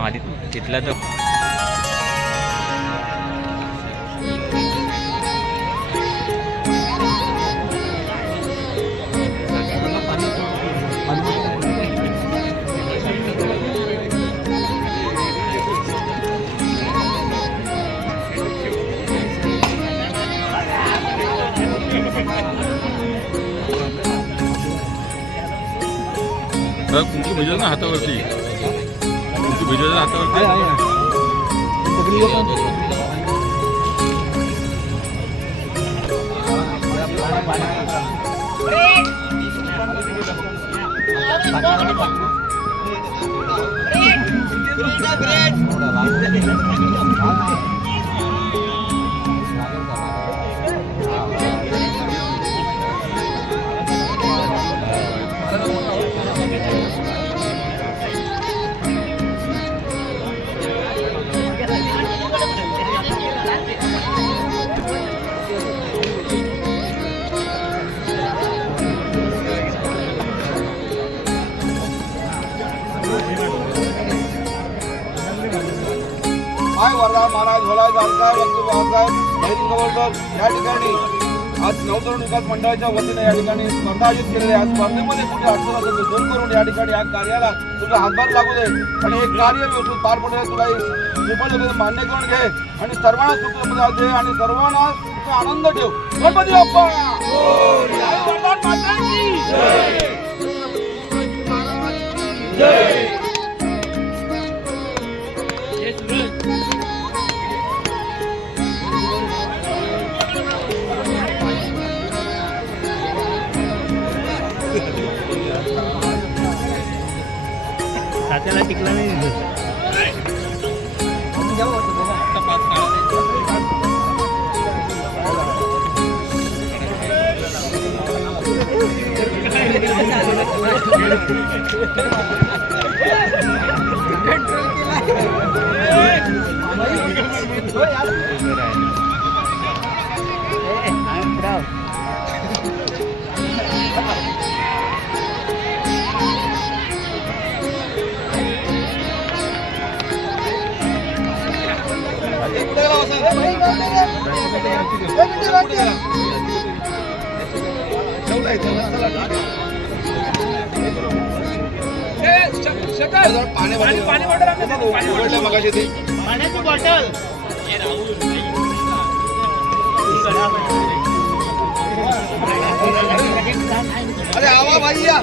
आधी तिथला तो कुंकू भिजवलं ना हातावरती कुंकू भिजवलं हातावरती महाराज होलाय जालकार वक्तव्य बाळासाहेब या ठिकाणी आज नवतरुण विकास मंडळाच्या वतीने या ठिकाणी स्पर्धा आयोजित केलेली आहे. स्पर्धेमध्ये कुठे अडचण असेल तर दूर करून या ठिकाणी या कार्याला तुझा हातभार लागू दे आणि हे कार्य व्यवस्थित पार पडले तुला श्रीफळ मान्य करून घे आणि सर्वांना सुख दे आणि सर्वांना आनंद ठेव. गणपती बाप्पा जय. तात्याला टिकला नाही पाण्याची बॉटल अरे आवा भाई या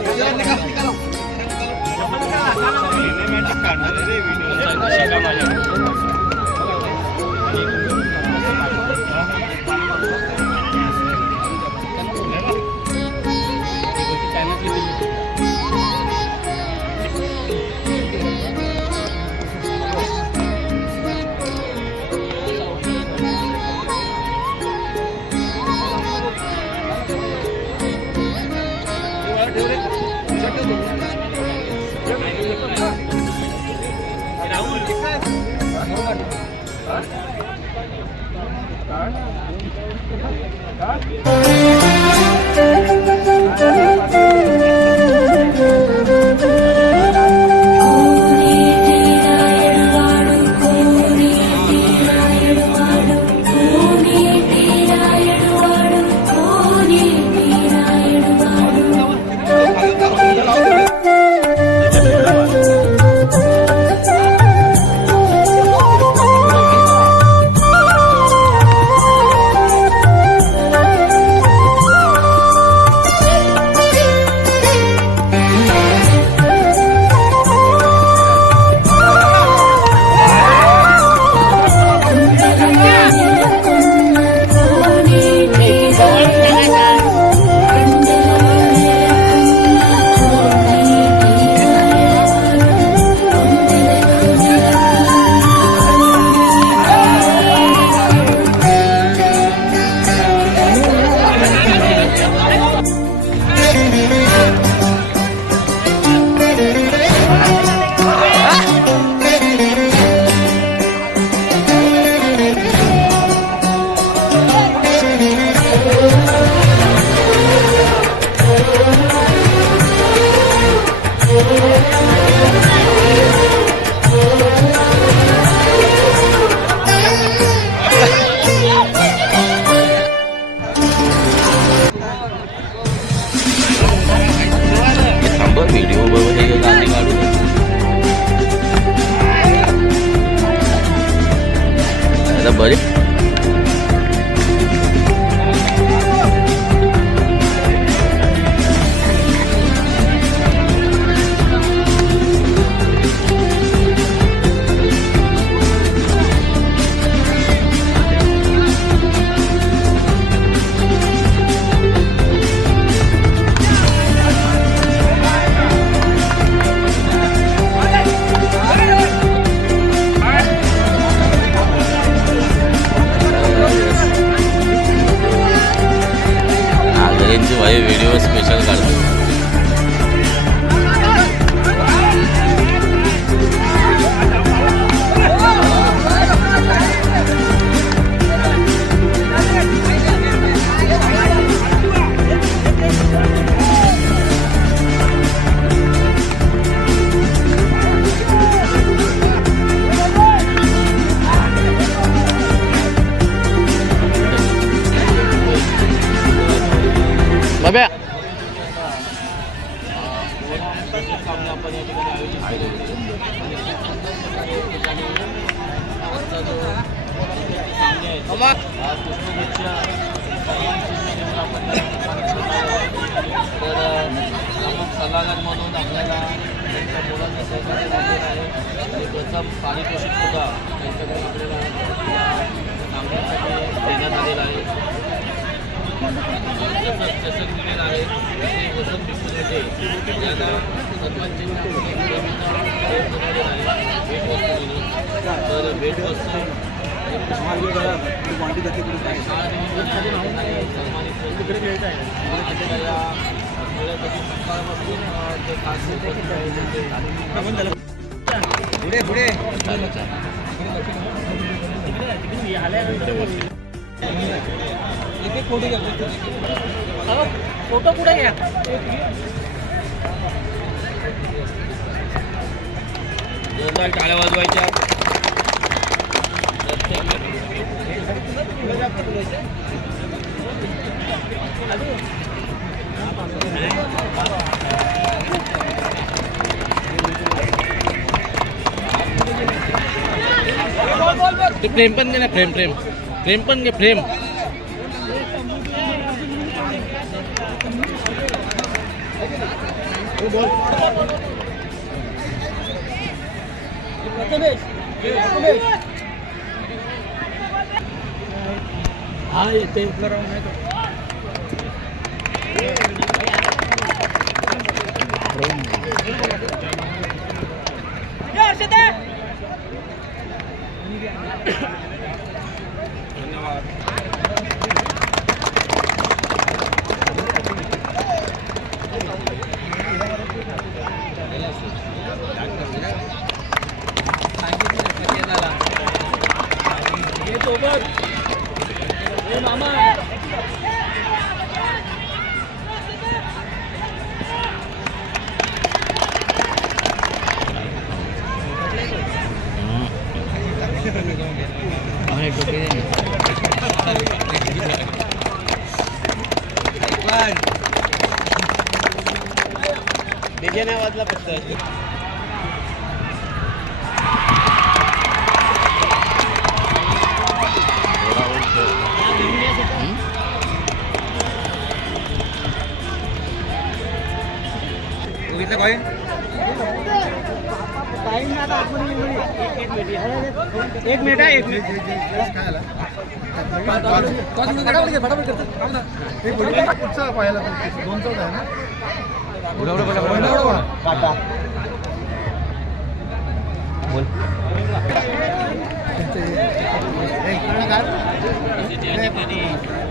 सॉरी. भाई व्हिडिओ स्पेशल काढतो. बाब्या सल्लागार म्हणून आपल्याला त्यांच्या मुलांचं सहकार्य लाभलेलं आहे आणि प्रथम पारितोषिक सुद्धा त्यांच्याकडून आपल्याला कामगारांसाठी देण्यात आलेलं आहे. चषक दिलेला आहे श्री वसंत बिपुल रेड्डी यांना सन्मान चिन्ह बनवलेलं आहे भेटवस्तू म्हणून. तर भेटवस्तू पुढे पुढे फोटो पुढे घ्या. जोरदार टाळ्या वाजवायच्या. फ्रेम पण घे ना. फ्रेम पण घे. फ्रेम हा येते. मामा डीजे नाही वाजला फक्त. एक मिनिट आहे.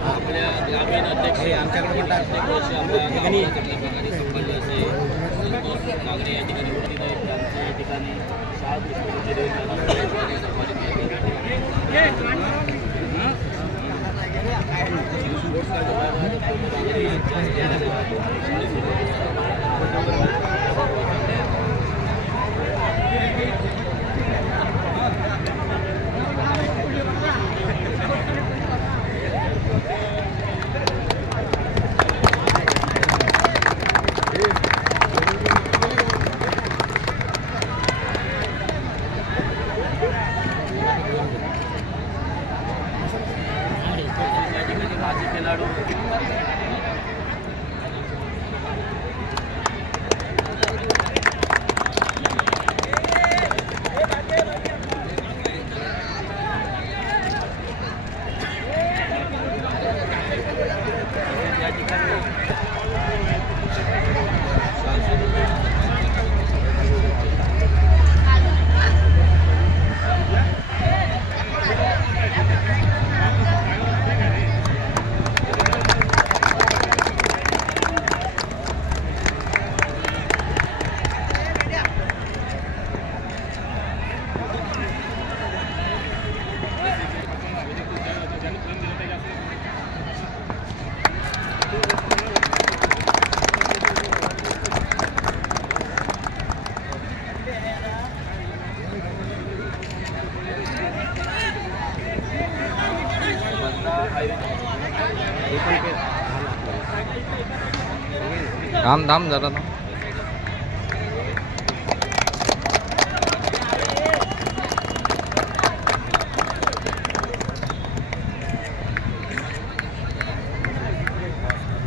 आपल्या ग्रामीण अध्यक्ष आमच्याकडे म्हणतात नागरे या ठिकाणी उपस्थित आहेत. त्यांच्या या ठिकाणी 7 थांब थांब जरा थांब.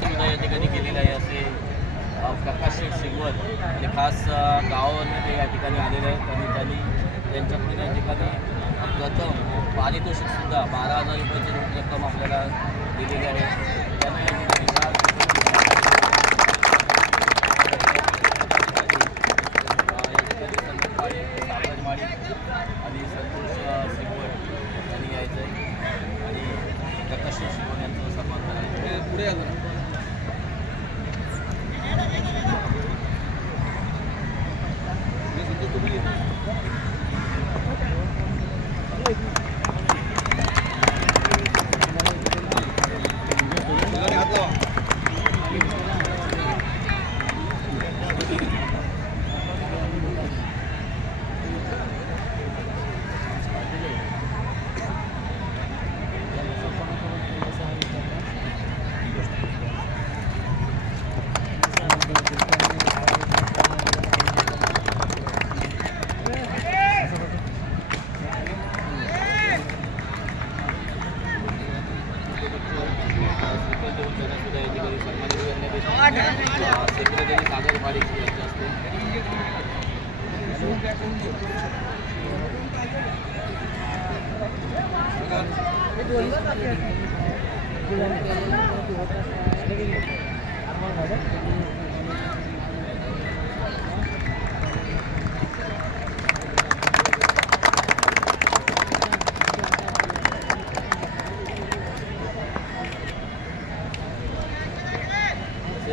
सुद्धा या ठिकाणी केलेलं आहे असे प्रकाश शेठ शिगवत आणि खास गावावरनं ते या ठिकाणी आलेले आहेत आणि त्यांनी त्यांच्याकडून या ठिकाणी प्रथम पारितोषिकसुद्धा 12,000 रुपयाची रोख रक्कम आपल्याला दिलेली आहे. त्यांना या ठिकाणी सागरमाळी आणि संतोष शिगवत यांनी यायचं आहे आणि प्रकाश शेठ शिगवत यांचं सन्मान करायचं पुढे आलं. सेक्रेटरी सागरमाळी यांचे असते.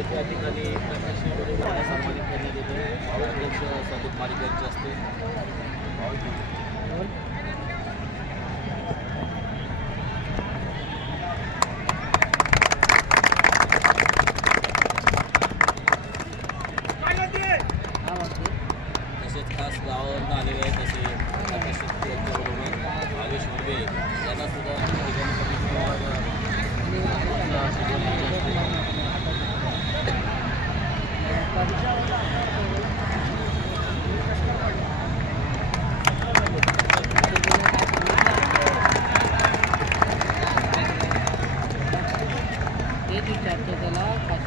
त्या ठिकाणी प्रकाशबरोबर सन्मानित करण्यात येते. अध्यक्ष संदीप मारिक यांचे असते. तसेच खास गावावरून आलेले आहेत तसे प्रकाश यांच्याबरोबर भावेश उर्वे यांना सुद्धा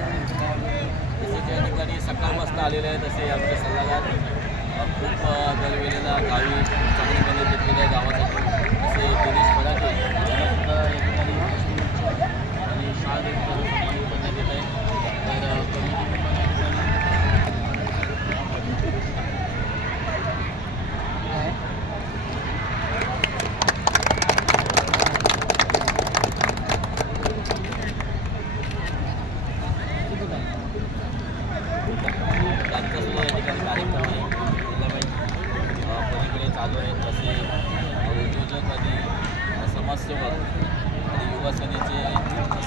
तसेच या ठिकाणी सकाळपासून आलेले आहेत तसे आमचे सल्लागार खूप दरवेळेला गावी चांगली मदत घेतलेली आहे गावासाठी असे दिनेश फडाके यांना सुद्धा या ठिकाणी आणि शाळा देखील सन्मानित करण्यात येत आहे. तर कमिटी त्यांचासुद्धा या ठिकाणी कार्यक्रम आहे. पलीकडे चालू आहेत तसे उद्योजक आणि समाजसेवक आणि युवा सेनेचे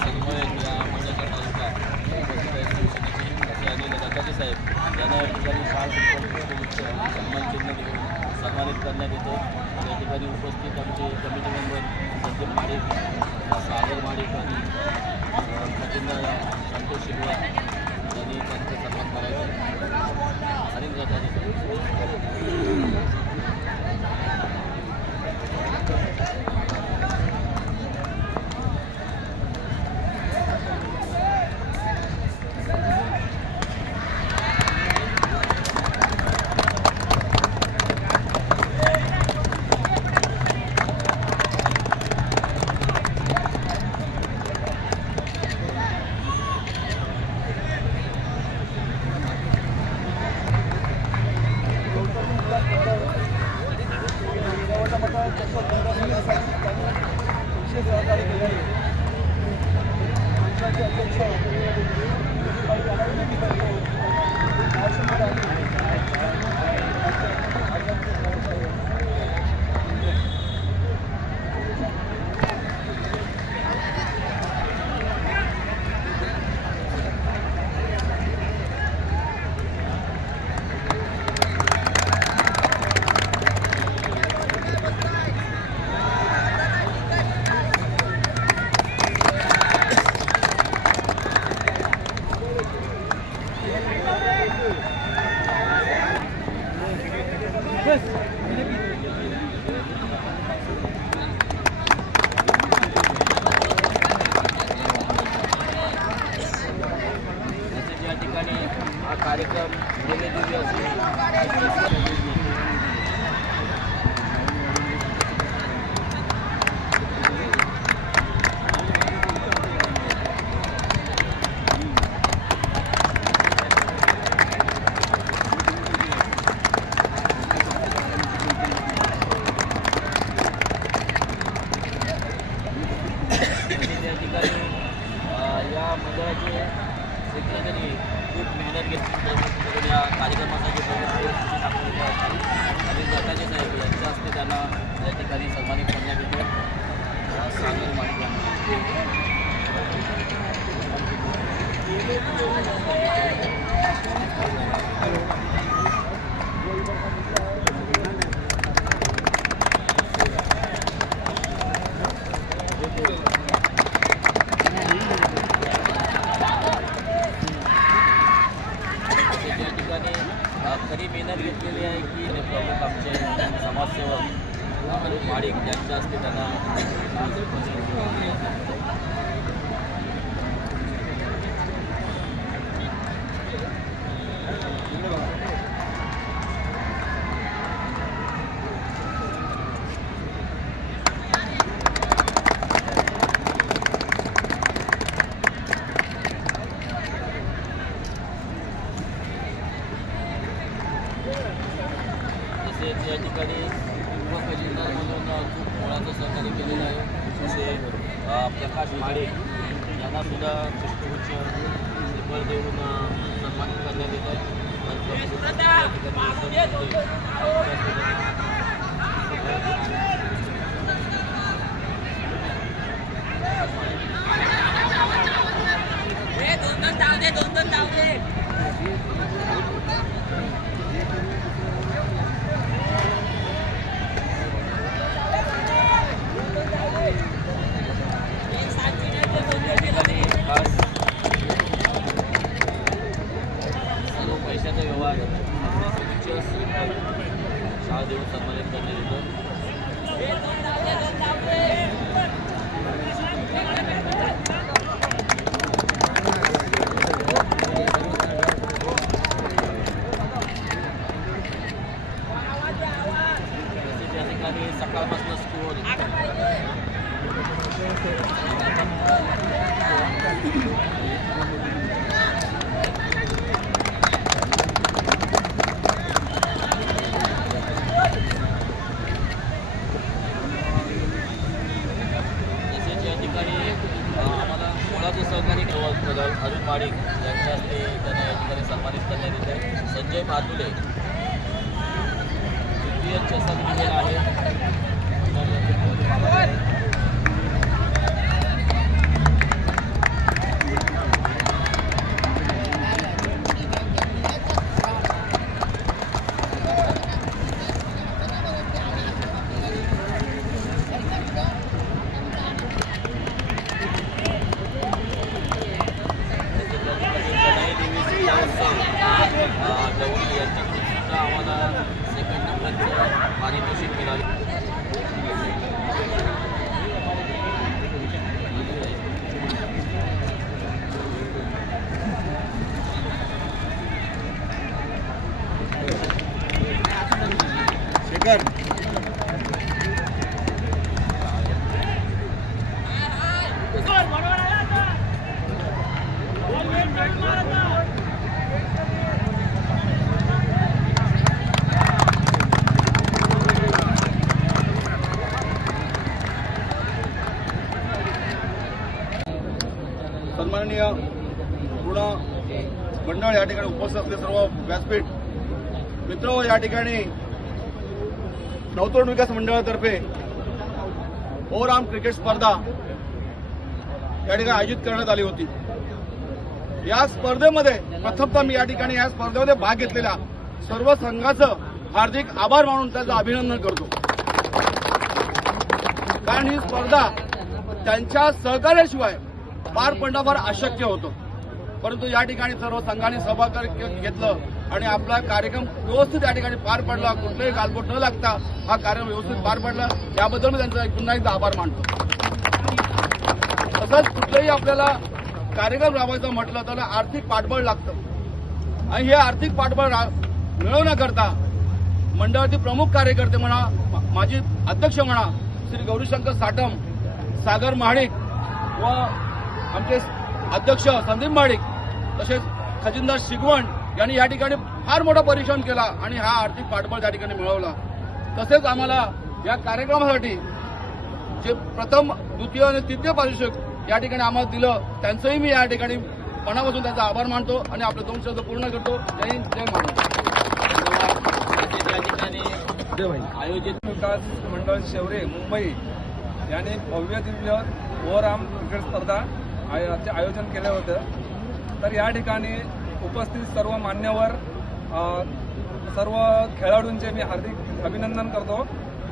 समन्वयक या मंडळाचा तालुका उपस्थित आहेत. शिवसेनेचे असे आलेले दत्ताजी साहेब यांना या ठिकाणी सन्मान चिन्ह देऊन सन्मानित करण्यात येते. या ठिकाणी उपस्थित आमचे कमिटी मेंबर संदीप माडिक, सागर माडिक आणि खजिनदार संतोष शिगवत यांनी त्यांचा सन्मान करायचा आणि दत्ताजी तसेच या ठिकाणी हा कार्यक्रम गेले दिवस त्या ठिकाणी या मंडळाचे सेक्रेटरी खूप मेहनत घेतली या कार्यक्रमासाठी सूची दाखवलेली असते आणि गटाचे साहेब यांच्या हस्ते त्यांना या ठिकाणी सन्मानित करण्यात येते. सागर माडिक या ठिकाणी खरी मेहनत घेतलेली आहे की प्रमुख आमचे समाजसेवक अरुण माडिक यांच्या हस्ते त्यांना तसेच या ठिकाणी उपखजिनदार म्हणून खूप मोलाचं सहकार्य केलेलं आहे. जसे प्रकाश माडिक यांना सुद्धा पुष्पगुच्छ श्रीफळ देऊन सन्मानित करण्यात येत आहे. खास सर्व पैशाचा व्यवहार शाळा देऊन सन्मानित करण्यात येतो. तसेच या ठिकाणी सकाळपासून स्कूल तसेच या ठिकाणी आम्हाला मोलाचं सहकार्य अरुण माडिक यांच्या हस्ते त्यांना या ठिकाणी सन्मानित करण्यात येत आहे. संजय भातुले तृतीय चषक दिलेला आहे. गौरी यांच्याकडून सुद्धा आम्हाला सेकंड नंबरचं पारितोषिक मिळालं. सन्माननीय पूर्ण मंडळ या ठिकाणी उपस्थित असले सर्व व्यासपीठ मित्र, या ठिकाणी नवतरुण विकास मंडळातर्फे ओव्हरआर्म क्रिकेट स्पर्धा या ठिकाणी आयोजित करण्यात आली होती. या स्पर्धेमध्ये प्रथमतः मी या ठिकाणी या स्पर्धेमध्ये भाग घेतलेल्या सर्व संघाचं हार्दिक आभार मानून त्याचं अभिनंदन करतो. कारण ही स्पर्धा त्यांच्या सहकार्याशिवाय पार पडणं फार अशक्य होतं. परंतु या ठिकाणी सर्व संघाने सहभाग घेतलं आणि आपला कार्यक्रम व्यवस्थित या ठिकाणी पार पडला. कुठलाही गालबोट न लागता हा कार्यक्रम व्यवस्थित पार पडला, याबद्दल मी त्यांचा पुन्हा एकदा आभार मानतो. तसंच कुठलंही आपल्याला कार्यक्रम राबवायचं म्हटलं तर आर्थिक पाठबळ लागतं आणि हे आर्थिक पाठबळ मिळवण्याकरता मंडळाचे प्रमुख कार्यकर्ते म्हणा, माजी अध्यक्ष म्हणा, श्री गौरीशंकर साटम, सागर महाडिक व आमचे अध्यक्ष संदीप महाडिक तसेच खजिनदार शिगवण यांनी या ठिकाणी फार मोठा परिश्रम केला आणि हा आर्थिक पाठबळ त्या ठिकाणी मिळवला. तसेच आम्हाला या कार्यक्रमासाठी जे प्रथम, द्वितीय आणि तृतीय पारितोषिक या ठिकाणी आम्हाला दिलं त्यांचंही मी या ठिकाणी मनापासून त्यांचा आभार मानतो आणि आपले 2 शब्द पूर्ण करतो. जय हिंद, जय महाराष्ट्र. आयोजित विकास मंडळ शेवरे मुंबई याने भव्य दिव्य ओव्हरआर्म क्रिकेट स्पर्धा आयोजन केलं होतं. तर या ठिकाणी उपस्थित सर्व मान्यवर, सर्व खेळाडूंचे मी हार्दिक अभिनंदन करतो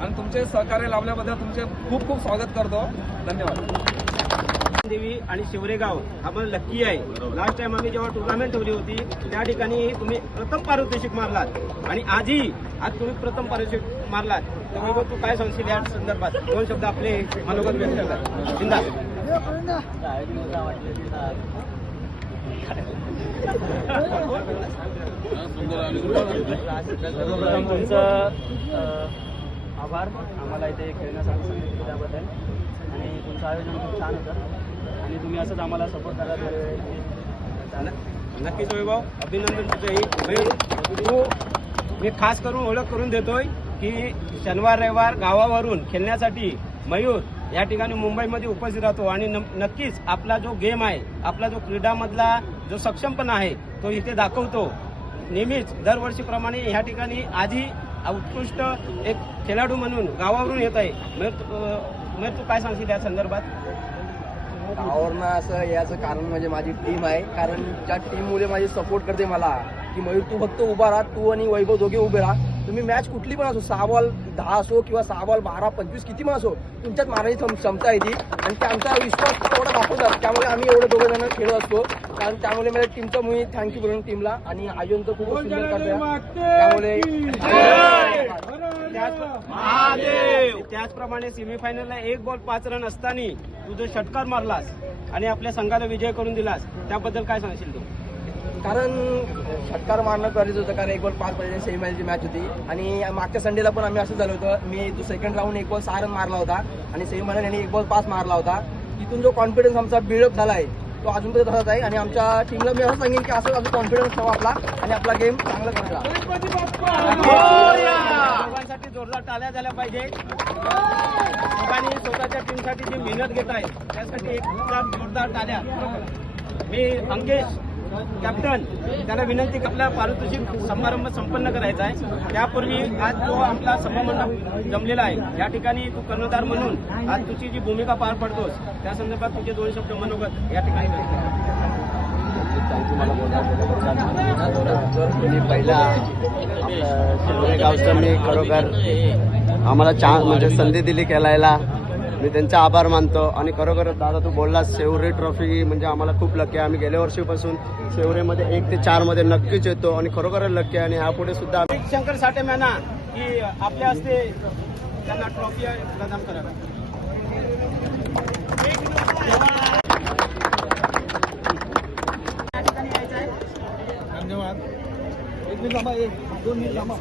आणि तुमचे सहकार्य लाभल्याबद्दल तुमचे खूप खूप स्वागत करतो. धन्यवाद. देवी आणि शिवरेगाव आपण लक्की आहे. लास्ट टाइम आम्ही जेव्हा टुर्नामेंट ठेवली होती त्या ठिकाणी तुम्ही प्रथम पारितोषिक मारलात आणि आज तुम्ही प्रथम पारितोषिक मारलात. त्यामुळे तू काय सांगशील या संदर्भात? 2 शब्द आपले मनोगत व्यक्त करतात. जिंदा. सर्वप्रथम तुमचं आभार आम्हाला इथे खेळण्यासाठी सांगितलं त्याबद्दल आणि तुमचं आयोजन खूप छान होतं आणि तुम्ही असंच आम्हाला सपोर्ट करा. नक्कीच वैभव, अभिनंदन तुझंही. तू मी खास करून ओळख करून देतोय की शनिवार रविवार गावावरून खेळण्यासाठी मयूर या ठिकाणी मुंबईमध्ये उपस्थित राहतो आणि नक्कीच आपला जो गेम आहे, आपला जो क्रीडामधला जो सक्षमपणा आहे तो इथे दाखवतो. नेहमीच दरवर्षीप्रमाणे या ठिकाणी आधी उत्कृष्ट एक खेळाडू म्हणून गावावरून येत आहे. मग तू काय सांगशील या संदर्भात? गावावरनं असं याचं कारण म्हणजे माझी टीम आहे. कारण ज्या टीममुळे माझी सपोर्ट करते मला की मयूर तू फक्त उभा राहा, तू आणि वैभव दोघे उभे राहा. तुम्ही मॅच कुठली पण असो, 6 बॉल 10 असो किंवा 6 बॉल 12 25 किती पण असो, तुमच्यात मारायची क्षमता आहे ती आणि ते आमचा विश्वास एवढा दाखवतात. त्यामुळे आम्ही एवढे 2 जण खेळत असतो. कारण त्यामुळे मला टीमचं मी थँक्यू बोलून टीमला आणि आयोजन तर खूप सुंदर करतो. त्यामुळे त्याचप्रमाणे सेमीफायनलला 1 बॉल 5 रन असताना तू जो षटकार मारलास आणि आपल्या संघाला विजय करून दिलास त्याबद्दल काय सांगशील तू? कारण षटकार मारणं गरजेचं होतं. कारण 1 बॉल 5 पर्यंत सेमीफायनलची मॅच होती आणि मागच्या संडेला पण आम्ही असं झालं होतं. मी जो सेकंड राऊंड 1 बॉल 6 रन मारला होता आणि सेमीफायनल यांनी 1 बॉल 5 मारला होता. तिथून जो कॉन्फिडन्स आमचा बिल्डअप झाला आहे तो अजूनपर्यंत तसाच आहे आणि आमच्या टीमला मी असं सांगेन की असं कॉन्फिडन्स ठेवा आपला आणि आपला गेम चांगला करा. दोघांसाठी जोरदार टाळ्या झाल्या पाहिजे. दोघांनी स्वतःच्या टीमसाठी जी मेहनत घेत आहे त्यासाठी एक जोरदार टाळ्या. मी अंकेश कॅप्टन त्याला विनंती की आपला पारितोषिक समारंभ संपन्न करायचा आहे. त्यापूर्वी आज जो आपला सभामंडप जमलेला आहे या ठिकाणी तू कर्णधार म्हणून आज तुझी जी भूमिका पार पडतोस त्या संदर्भात तुझे 2 शब्द मनोगत या ठिकाणी पहिला शिवरेगावचं मी खरोखर आम्हाला म्हणजे संधी दिली खेळायला, मी त्यांचा आभार मानतो. आणि खरोखर दादा तू बोललास शेवरे ट्रॉफी म्हणजे आम्हाला खूप लकी आहे. आम्ही गेल्या वर्षीपासून शेवरेमध्ये 1 ते 4 मध्ये नक्कीच येतो आणि खरोखर लकी आहे आणि ह्यापुढे सुद्धा शंकर साठे मॅना की आपल्या हस्ते त्यांना ट्रॉफी प्रदान करावी. धन्यवाद. 1 मिनिट थांबा, 2 मिनिट थांबा.